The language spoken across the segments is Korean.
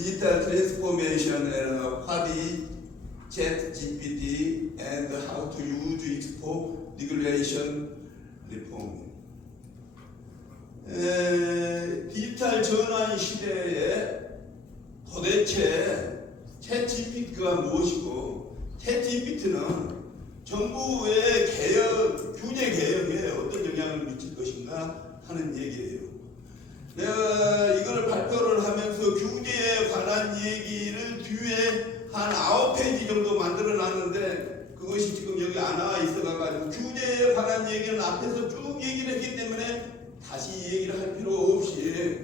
digital transformation and what is ChatGPT and how to use it for regulation reform. 디지털 전환 시대에 도대체 챗GPT가 무엇이고, 챗GPT는 정부의 개혁, 규제 개혁에 어떤 영향을 미칠 것인가 하는 얘기예요. 내가 이걸 발표를 하면서 규제에 관한 얘기를 뒤에 한 9페이지 정도 만들어 놨는데 그것이 지금 여기 안 나와 있어가지고 규제에 관한 얘기는 앞에서 쭉 얘기를 했기 때문에 다시 얘기를 할 필요 없이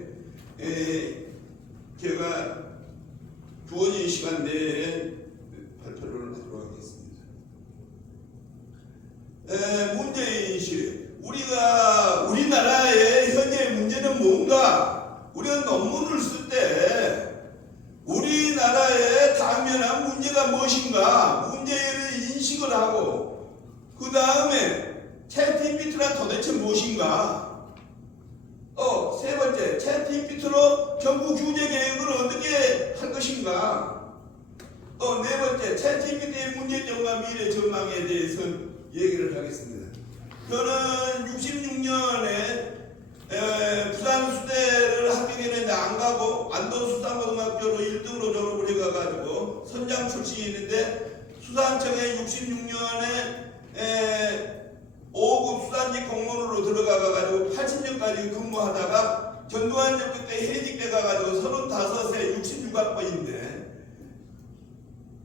제가 주어진 시간 내에 발표를 하도록 하겠습니다. 문제인식. 우리나라의 현재 문제는 뭔가? 우리가 논문을 쓸 때 우리나라의 당면한 문제가 무엇인가? 문제를 인식을 하고 그 다음에 챗GPT란 도대체 무엇인가? 세 번째, 챗GPT로 정부 규제 개혁을 어떻게 할 것인가? 네 번째, 챗GPT의 문제점과 미래 전망에 대해서 얘기를 하겠습니다. 저는 66년에 부산 수대를 합격했는데 안 가고 안동수산고등학교로 1등으로 졸업을 해가지고 선장 출신인데 수산청에 66년에 5급 수산직 공무원으로 들어가가지고 80년까지 근무하다가 전두환 정부 때 해직돼가지고 35세 66학번인데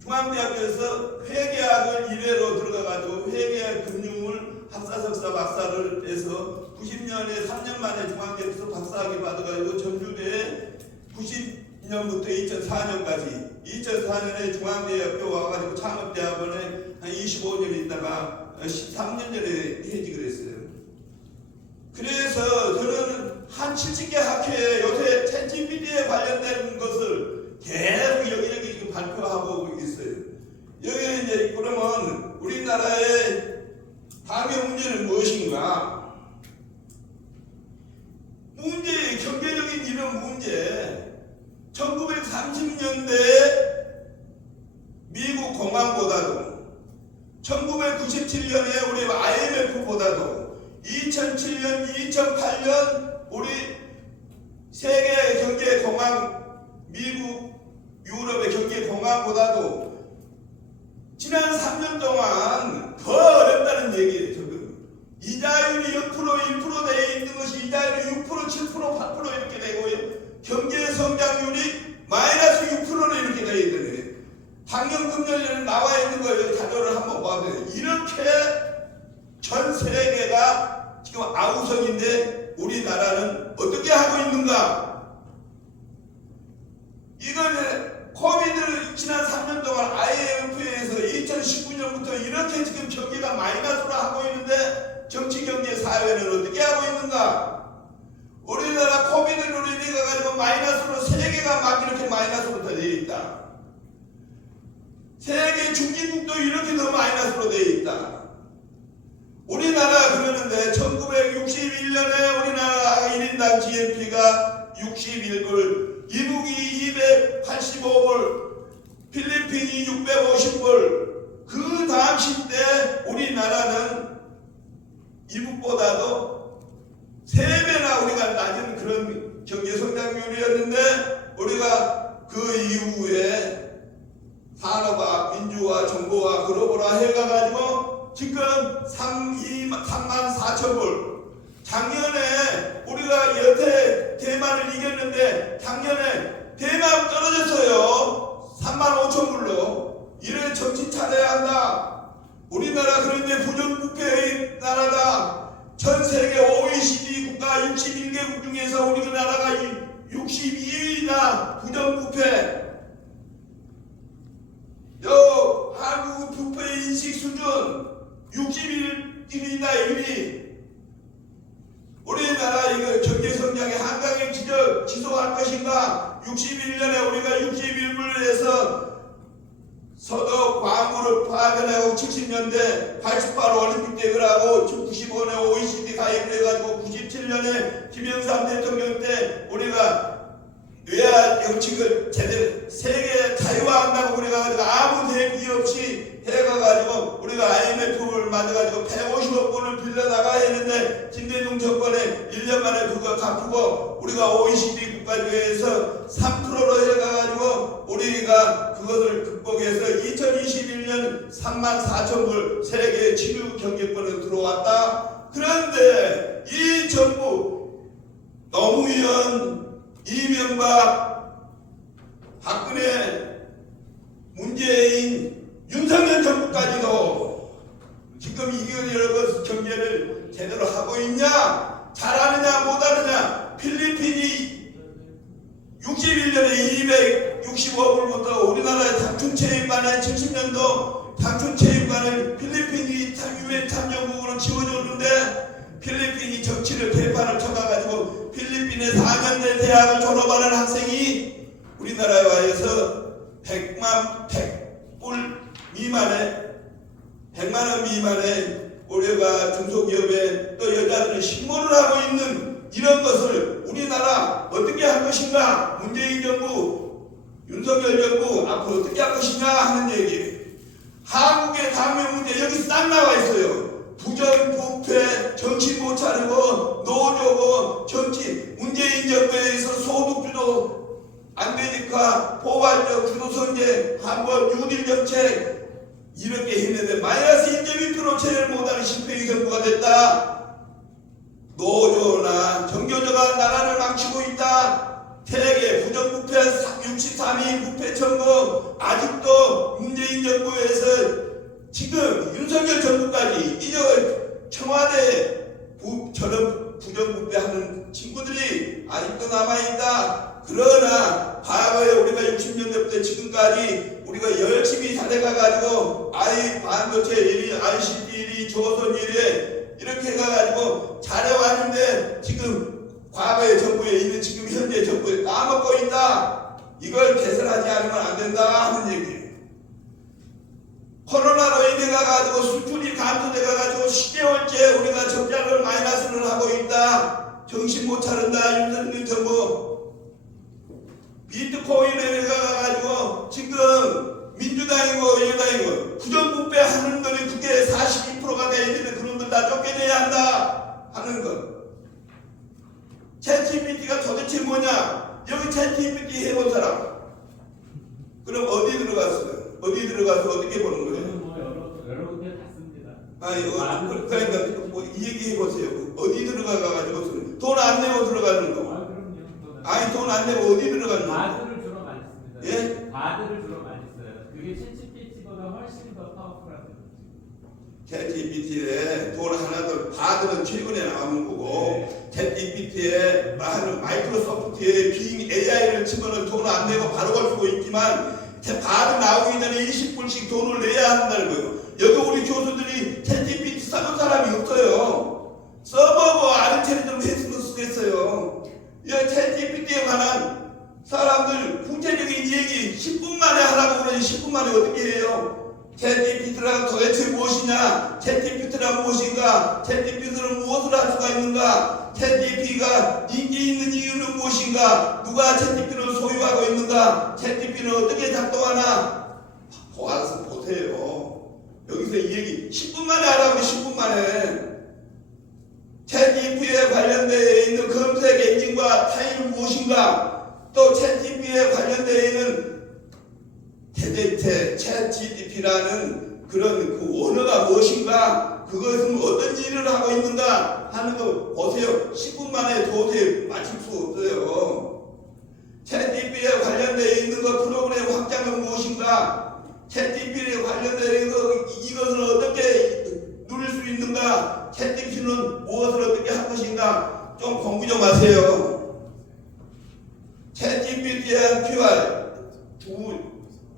중앙대학교에서 회계학을 1회로 들어가가지고 회계학 금융을 학사, 석사, 박사를 해서 90년에 3년 만에 중앙대학에서 박사학위 받아가지고 전주대에 90년부터 2004년까지 2004년에 중앙대학교 와가지고 창업대학원에 한 25년 있다가 13년 전에 해직을 했어요. 그래서 저는 한 70개 학회에 요새 챗GPT에 관련된 것을 계속 여기저기 지금 발표하고 있어요. 여기는 이제 그러면 우리나라의 당면 문제는 무엇인가? 문제, 경제적인 이런 문제. 1930년대 미국 공항보다도 1997년에 우리 IMF보다도 2007년, 2008년 우리 세계 경제 공황, 미국, 유럽의 경제 공황보다도 지난 3년 동안 더 어렵다는 얘기예요. 지금 이자율이 0%, 1% 돼 있는 것이 이자율이 6%, 7%, 8% 이렇게 되고 경제 성장률이 마이너스 6%로 이렇게 돼 있더니 작년 금년에는 나와 있는 거예요. 자료를 한번 봐보세요. 이렇게 전 세계가 지금 아우성인데 우리나라는 어떻게 하고 있는가? 이거는 코비드를 지난 3년 동안 IMF에서 2019년부터 이렇게 지금 경기가 마이너스로 하고 있는데 정치, 경제, 사회는 어떻게 하고 있는가? 우리나라 코비드로 인해가지고 마이너스로 세계가 막 이렇게 마이너스로 되어 있다. 세계 중진국도 이렇게 더 마이너스로 되어 있다. 우리나라 그러는데 1961년에 우리나라 1인당 GNP가 61불, 이북이 285불, 필리핀이 650불. 그 당시 때 우리나라는 이북보다도 3배나 우리가 낮은 그런 경제성장률이었는데 우리가 그 이후에 산업화, 민주화, 정보화, 글로벌화 해가지고 지금 34,000불. 작년에 우리가 여태 대만을 이겼는데 작년에 대만 떨어졌어요. 35,000불로. 이래 정신 차려야 한다. 우리나라 그런데 부정부패의 나라다. 전 세계 OECD 국가 61개국 중에서 우리나라가 62위나 부정부패. 한국 부패 인식 수준 61위다 1위. 우리나라 이거 경제성장의 한강의 기적 지속할 것인가? 61년에 우리가 61불에서 서독 광물을 파견하고 70년대 88 올림픽 대회를 하고 95년에 OECD 가입을 해가지고 97년에 김영삼 대통령 때 우리가 외화 영축을 제대로 세계 타이완한다고 우리가 가지고 아무 대비 없이 해가가지고 우리가 IMF를 맞아가지고 150억 원을 빌려다가 했는데 김대중 정권에 1년 만에 그거 갚고 우리가 OECD 국가 중에서 3%로 해가가지고 우리가 그것을 극복해서 2021년 34,000불 세계 지류 경제권에 들어왔다. 그런데 이 정부 노무현 이명박, 박근혜, 문재인, 윤석열 정부까지도 지금 이걸 경제를 제대로 하고 있냐? 잘하느냐 못하느냐? 필리핀이 61년에 265불부터 우리나라의 장춘체육관에 70년도 장춘체육관을 필리핀이 유엔 참여국으로 지원해줬는데 필리핀이 정치를 개판을 쳐가지고 필리핀의 4년제 대학을 졸업하는 학생이 우리나라에 와서 100불 미만의 100만원 미만의 우리가 중소기업에 또 여자들은 신고를 하고 있는 이런 것을 우리나라 어떻게 할 것인가? 문재인 정부, 윤석열 정부 앞으로 어떻게 할 것이냐 하는 얘기. 한국의 당면 문제 여기 싹 나와 있어요. 부정부패, 정신 못 차리고 노조고 정치, 문재인 정부에서 소득주도 안 되니까 포괄적 주도성제 한번 뉴딜 정책 이렇게 했는데 마이너스 1.2% 체를 못하는 실패의 정부가 됐다. 노조나 정교조가 나라를 망치고 있다. 세계 부정부패 63위 부패 청구 아직도 문재인 정부에서 지금 윤석열 정부까지 이제 청와대 저런 부정부패하는 친구들이 아직도 남아있다. 그러나 과거에 우리가 60년대부터 지금까지 우리가 열심히 잘해가가지고 반도체 1위, ICT 1위, 조선 1위 이렇게 해가지고 잘해왔는데 지금 과거의 정부에 있는 지금 현재 정부에 까먹고 있다. 이걸 개선하지 않으면 안 된다 하는 얘기예요. 코로나로 인해 가지고 수출이 감소돼 가지고 10개월째 우리가 적자를 마이너스를 하고 있다. 정신 못 차린다. 윤석열 정부 비트코인에 가지고 지금 민주당이고 여당이고 부정부패 하는 거는 그게 42%가 돼야 되는데 그런 건 다 쫓겨내야 한다 하는 것. 챗GPT가 도대체 뭐냐? 여기 챗GPT 해본 사람 그럼 어디 들어갔어요? 어디 들어가서 어떻게 보는 거예요? 뭐 여러 군데 갔습니다. 그러니까 뭐 이 얘기 해보세요. 어디 들어가가지고 돈 안 내고 들어가는 거. 그럼요. 아니 돈 안 내고 어디 들어가는 거? 바드를 주로 많이 씁니다. 예? 바드를 주로 많이 써요. 그게 챗GPT보다 훨씬 더 파워풀한 거죠. 챗GPT에 돈 하나도 바드는 최근에 나오는 거고 챗GPT에 마이크로소프트에 빙 AI를 치면은 돈 안 내고 바로 걸 수가 있지만 바드 나오기 전에 20불씩 돈을 내야 한다는 거예요. 여기 우리 교수들이 챗GPT 써본 사람이 없어요. 써보고 아는 체를 좀 했으면 쓰겠어요. 이 챗GPT에 관한 사람들 구체적인 얘기 10분 만에 하라고 그러니 10분 만에 어떻게 해요? 챗GPT란 도대체 무엇이냐? 챗GPT란 무엇인가? 챗GPT는 무엇을 할 수가 있는가? 챗GPT가 인기 있는 이유는 무엇인가? 누가 챗GPT를 소유하고 있는가? 챗GPT는 어떻게 작동하나? 보아서 보세요. 여기서 이 얘기 10분 만에 하라고 10분 만에. 챗GPT에 관련되어 있는 검색 엔진과 타입은 무엇인가? 또 챗GPT에 관련되어 있는 챗GPT라는 그런 그 원어가 무엇인가? 그것은 어떤 일을 하고 있는가? 하는 거 보세요. 10분 만에 도저히 맞출 수 없어요. 챗GPT에 관련되어 있는 거 프로그램 확장은 무엇인가? 챗GPT에 관련되어 있는 거 이것을 어떻게 누릴 수 있는가? 챗GPT는 무엇을 어떻게 할 것인가? 좀 공부 좀 하세요. 챗GPT에 필요할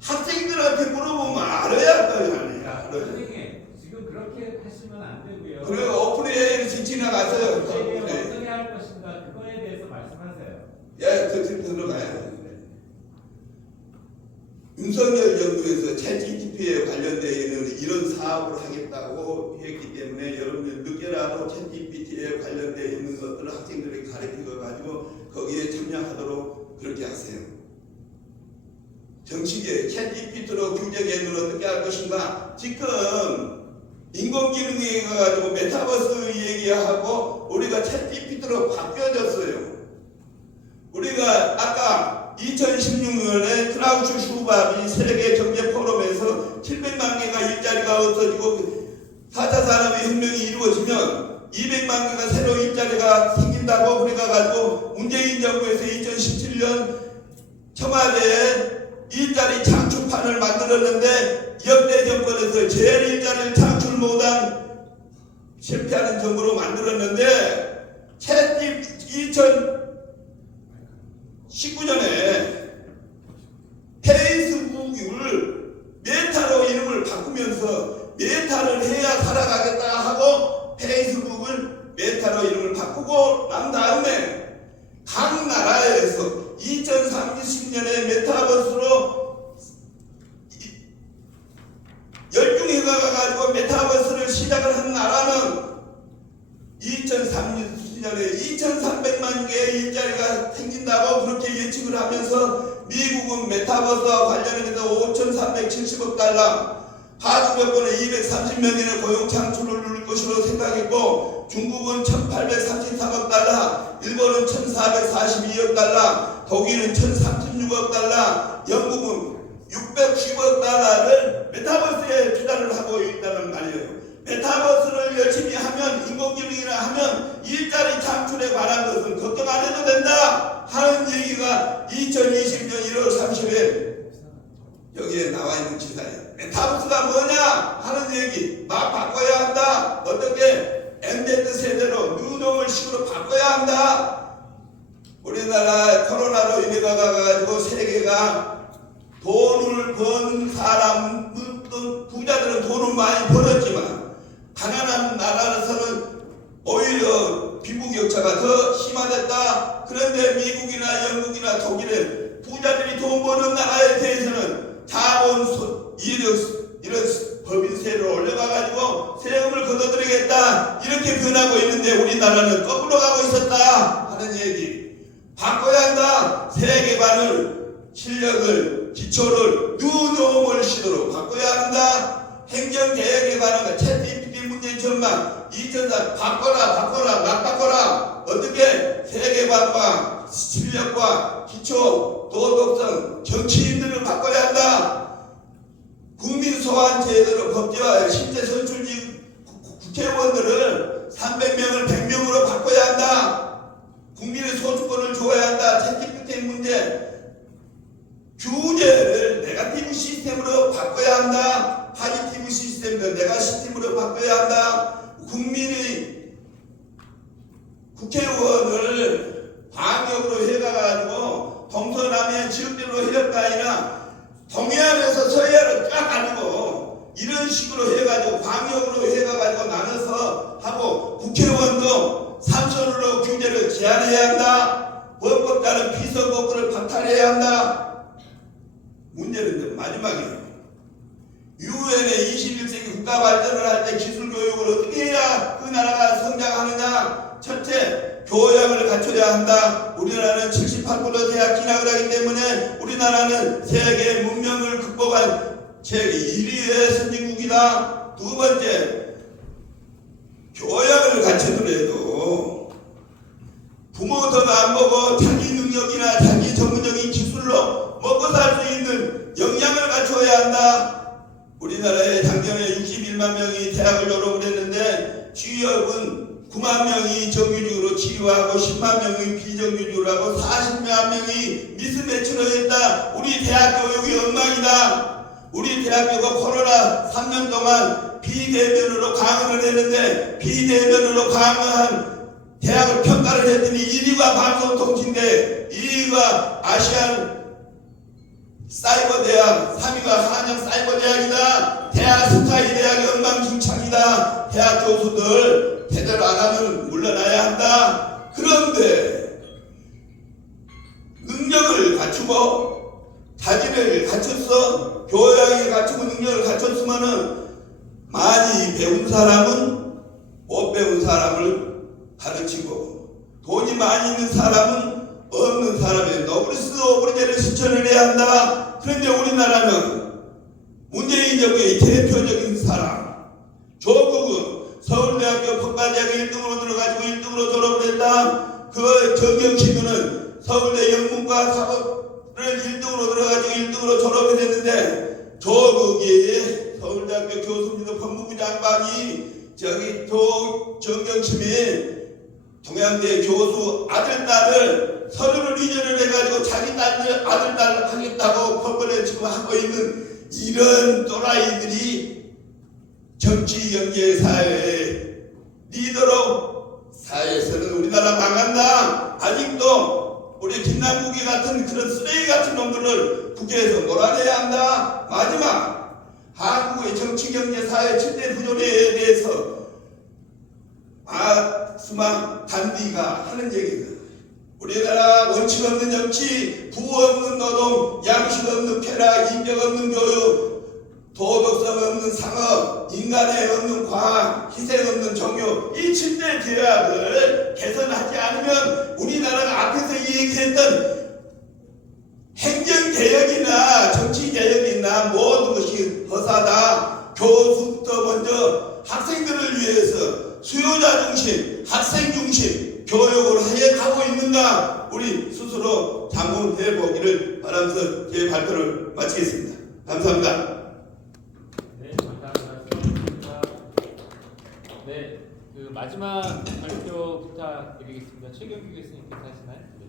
학생들한테 물어보면 알아야 할 거 아니야. 선생님 지금 그렇게 하시면 안 되고요. 그래 오픈AI를 지나갔어요. 어떻게 할 것인가 그거에 대해서 말씀하세요. 예, 들어가요. 윤석열 정부에서 챗GPT에 관련되어 있는 이런 사업을 하겠다고 했기 때문에 여러분들 늦게라도 챗GPT에 관련되어 있는 것들을 학생들에게 가르쳐 가지고 거기에 참여하도록 그렇게 하세요. 정치계 챗GPT로 규제 개혁을 어떻게 할 것인가? 지금 인공지능에 가가지고 메타버스 얘기하고 우리가 챗GPT로 바뀌어졌어요. 우리가 아까 2016년에 클라우스 슈밥이 세계 경제 포럼에서 700만 개가 일자리가 없어지고 4차 산업혁명이 이루어지면 200만 개가 새로운 일자리가 생긴다고 우리가 가지고 문재인 정부에서 2017년 청와대에 일자리 창출판을 만들었는데 역대 정권에서 제일 일자리를 창출 못한 실패하는 정부로 만들었는데 챗 2019년에 페이스북을 메타로 이름을 바꾸면서 메타를 해야 살아가겠다 하고 페이스북을 메타로 이름을 바꾸고 난 다음에 각 나라에서 2030년에 메타버스로 열중해가지고 메타버스를 시작을 한 나라는 2030년에 2,300만 개의 일자리가 생긴다고 그렇게 예측을 하면서 미국은 메타버스와 관련해서 5,370억 달러, 하주여권은 230명의 고용 창출을 누릴 것으로 생각했고 중국은 1,833억 달러, 일본은 1,442억 달러, 독일은 1,036억 달러, 영국은 610억 달러를 메타버스에 투자를 하고 있다는 말이에요. 메타버스를 열심히 하면 인공지능이라 하면 일자리 창출에 관한 것은 걱정 안 해도 된다 하는 얘기가 2020년 1월 30일 여기에 나와 있는 기사예요. 메타버스가 뭐냐 하는 얘기 막 바꿔야 한다. 어떻게 MZ 세대로 뉴노멀 식으로 바꿔야 한다. 우리나라 코로나로 인해 가지고 세계가 돈을 번 사람 부자들은 돈을 많이 벌었지만 가난한 나라에서는 오히려 빈부격차가 더 심화됐다. 그런데 미국이나 영국이나 독일은 부자들이 돈 버는 나라에 대해서는 자본 이런 법인세를 올려가지고 세금을 걷어들이겠다 이렇게 변하고 있는데 우리나라는 거꾸로 가고 있었다 하는 얘기. 바꿔야 한다. 세계관을 실력을 기초를 뉴노멀 시도로 바꿔야 한다. 행정개혁에 관한 챗GPT 문제 전망 2004 바꿔라 막 바꿔라. 어떻게 세계관과 실력과 기초 도덕성 정치인들을 바꿔야 한다. 국민 소환 제도로 법제화 실제 선출직 국회의원들을 300명을 100명으로 바꿔야 한다. 국민의 소주권을 줘야 한다. 챗GPT 문제 규제를 네거티브 시스템으로 바꿔야 한다. 파지티브 시스템도 네거티브 시스템으로 바꿔야 한다. 국민의 국회의원을 방역으로 해가지고 동서남의 지역대로 해가 아니라 동해안에서 서해안을 쫙 가지고 이런 식으로 해가지고 방역으로 해가지고 나눠서 하고 국회의원도 3선으로 규제를 제한해야 한다. 헌법 따른 비선거권을 박탈해야 한다. 문제는 마지막이에요. 유엔의 21세기 국가 발전을 할 때 기술 교육을 어떻게 해야 그 나라가 성장하느냐. 첫째, 교양을 갖춰야 한다. 우리나라는 78% 대학 진학을 하기 때문에 우리나라는 세계 문명을 극복한 세계 1위의 선진국이다. 두 번째, 교양을 갖추더라도 부모 덕 안 보고 자기 능력이나 자기 전문적인 기술로 먹고 살 수 있는 역량을 갖춰야 한다. 우리나라에 작년에 61만 명이 대학을 졸업을 했는데 취업은 9만 명이 정규직으로 치료하고 10만 명이 비정규직으로 하고 40만 명이 미스매치로 했다. 우리 대학 교육이 엉망이다. 우리 대학교가 코로나 3년 동안 비대면으로 강의를 했는데 비대면으로 강의한 대학을 평가를 했더니 1위가 방송통신대, 2위가 아시안 사이버대학, 3위가 한양 사이버대학이다. 대학 스카이 대학이 엉망진창이다. 대학 교수들 제대로 안 하면 물러나야 한다. 그런데 능력을 갖추고 자질을 갖췄어. 교양을 갖추고 능력을 갖췄으면은 많이 배운 사람은 못 배운 사람을 가르치고 돈이 많이 있는 사람은 없는 사람의 노블리스 오브리제를 실천을 해야 한다. 그런데 우리나라는 문재인 정부의 대표적인 사람 조국은 서울대학교 법과대학 1등으로 들어가지고 1등으로 졸업을 했다. 그 정경심은 서울대 영문과 사법을 1등으로 들어가지고 1등으로 졸업을 했는데 조국이 서울대학교 교수님도 법무부 장관이 정경심이 동양대 교수 아들 딸을 서류를 이전을 해가지고 자기 딸들 아들 딸 하겠다고 법원에 지금 하고 있는 이런 또라이들이 정치 경제 사회의 리더로 사회에서는 우리나라 망한다. 아직도 우리 김남국이 같은 그런 쓰레기 같은 놈들을 국회에서 몰아내야 한다. 마지막 한국의 정치 경제 사회 7대 구조에 대해서 수만 단디가 하는 얘기다. 우리나라 원칙 없는 정치, 부호 없는 노동, 양식 없는 쾌락, 인격 없는 교육, 도덕성 없는 상업, 인간의 없는 과학, 희생 없는 종교, 이 7대 죄악을 개선하지 않으면 우리나라가 앞에서 얘기했던 행정개혁이나 정치개혁이나 모든 것이 허사다. 교수부터 먼저 학생들을 위해서 수요자 중심, 학생 중심 교육을 해 가고 있는가 우리 스스로 자문해 보기를 바라면서 제 발표를 마치겠습니다. 감사합니다. 네, 감사합니다. 네, 그 마지막 발표 부탁드리겠습니다. 최경규 교수님께서 하시나요?